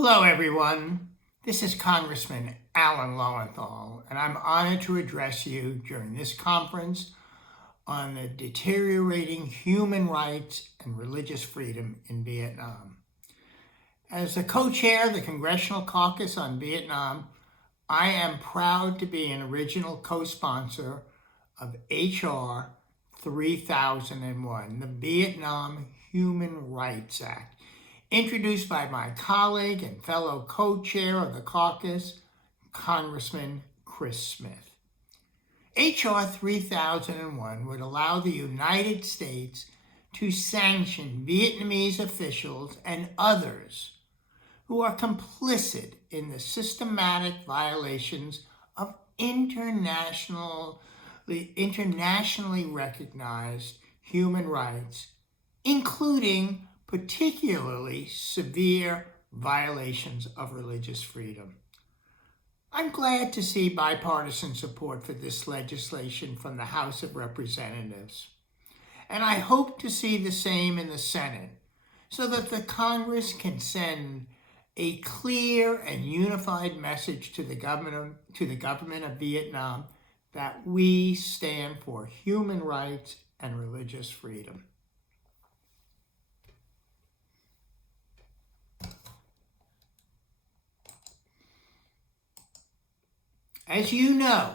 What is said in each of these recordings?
Hello, everyone. This is Congressman Alan Lowenthal, and I'm honored to address you during this conference on the deteriorating human rights and religious freedom in Vietnam. As the co-chair of the Congressional Caucus on Vietnam, I am proud to be an original co-sponsor of H.R. 3001, the Vietnam Human Rights Act, introduced by my colleague and fellow co-chair of the caucus, Congressman Chris Smith. H.R. 3001 would allow the United States to sanction Vietnamese officials and others who are complicit in the systematic violations of internationally recognized human rights, including particularly severe violations of religious freedom. I'm glad to see bipartisan support for this legislation from the House of Representatives, and I hope to see the same in the Senate so that the Congress can send a clear and unified message to the government of Vietnam that we stand for human rights and religious freedom. As you know,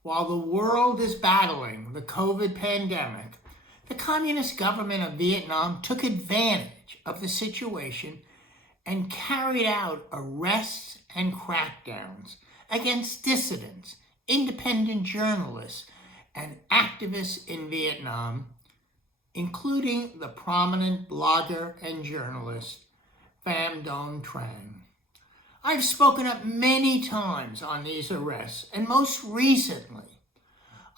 while the world is battling the COVID pandemic, the communist government of Vietnam took advantage of the situation and carried out arrests and crackdowns against dissidents, independent journalists, and activists in Vietnam, including the prominent blogger and journalist Pham Dong Trang. I've spoken up many times on these arrests, and most recently,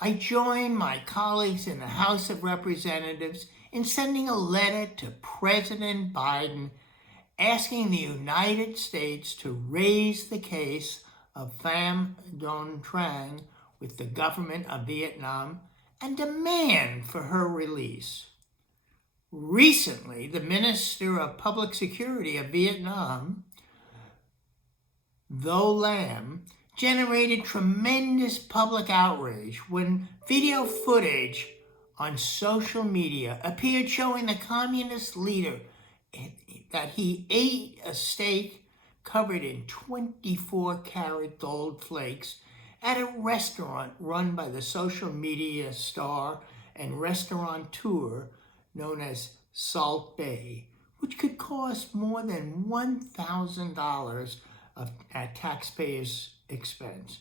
I joined my colleagues in the House of Representatives in sending a letter to President Biden asking the United States to raise the case of Pham Dong Trang with the government of Vietnam and demand for her release. Recently, the Minister of Public Security of Vietnam, Tho Lam, generated tremendous public outrage when video footage on social media appeared showing the communist leader that he ate a steak covered in 24-karat gold flakes at a restaurant run by the social media star and restaurateur known as Salt Bay, which could cost more than $1,000 at taxpayers' expense.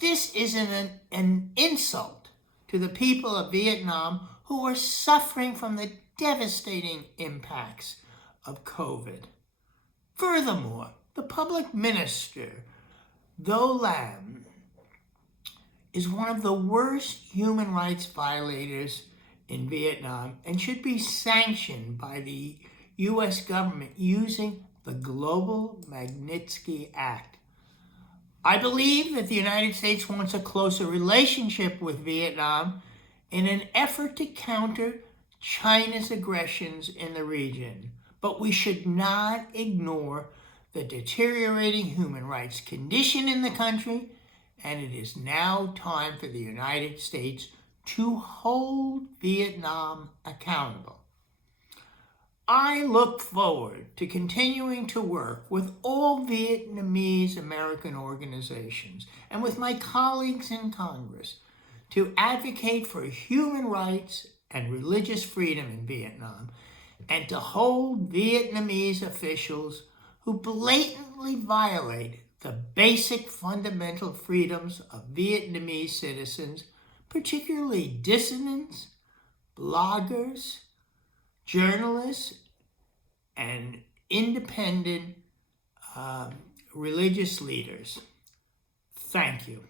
This is an insult to the people of Vietnam who are suffering from the devastating impacts of COVID. Furthermore, the public minister, Tho Lam, is one of the worst human rights violators in Vietnam and should be sanctioned by the U.S. government using the Global Magnitsky Act. I believe that the United States wants a closer relationship with Vietnam in an effort to counter China's aggressions in the region, but we should not ignore the deteriorating human rights condition in the country, and it is now time for the United States to hold Vietnam accountable. I look forward to continuing to work with all Vietnamese American organizations and with my colleagues in Congress to advocate for human rights and religious freedom in Vietnam and to hold Vietnamese officials who blatantly violate the basic fundamental freedoms of Vietnamese citizens, particularly dissidents, bloggers, journalists, and independent religious leaders. Thank you.